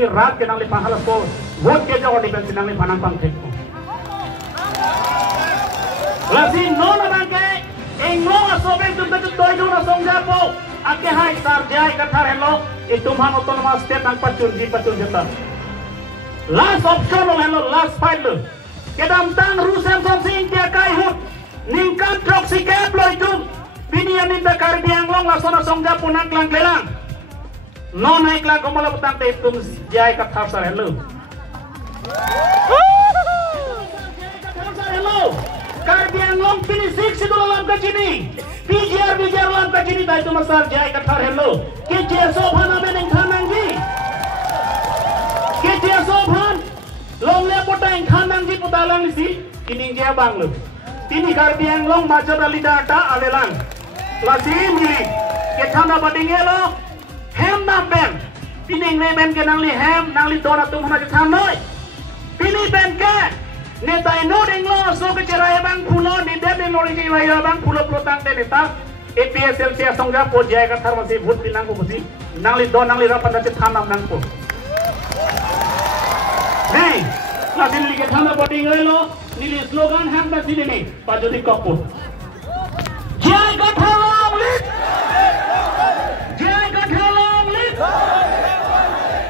si rat ke nang li pahalas ko vote ke jawa defense nang li panang pang thek ko lasi no na bangke englo asobe tum ta toy do na songja po ake hai sar jai kathar hello itu man autonomous state nang pacun jeta last option lo hello last fight lo kedam tang rusen som sing dia kai hut ningkan proxy cap lo itu binian ninda karbiang long lasona songja punang klang kelang no naik la gomala putang te tum jai kathar sar hello karbiang long pini 6 itu lam ka chini PGR lam ka chini dai tu masar jai kathar hello ke jeso phana beneng thanangji ke jeso phan long le potang thanangji putalang si kining je banglo tini karbiang long major ali data alelang lasi mili ke thana badingelo hem na ben tining ne ben ke nangli hem nangli dora tum hana je thanoi tini ben ke neta ino denglo so ke cerai bang pulo ni de no ri cerai bang pulo protang de neta APSL sia songja po jai ka thar masi vote pinang ko busi nangli do nangli rapan da thanam nang ko nei lasin li ke thana body ngelo ni slogan ham ba sini ni pajodi kapur jai ka thalam lit jai ka thalam lit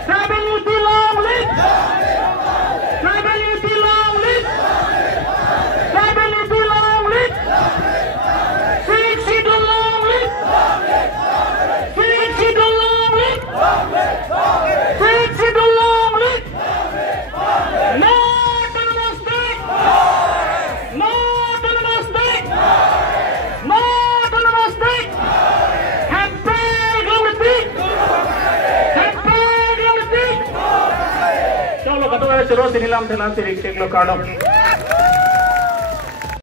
stability long lit stability long lit stability long lit fix it long lit fix it long lit fix it long lit no autonomous state no autonomous state no autonomous state campaign unity campaign unity chalo kata sini lam telan sini lo kado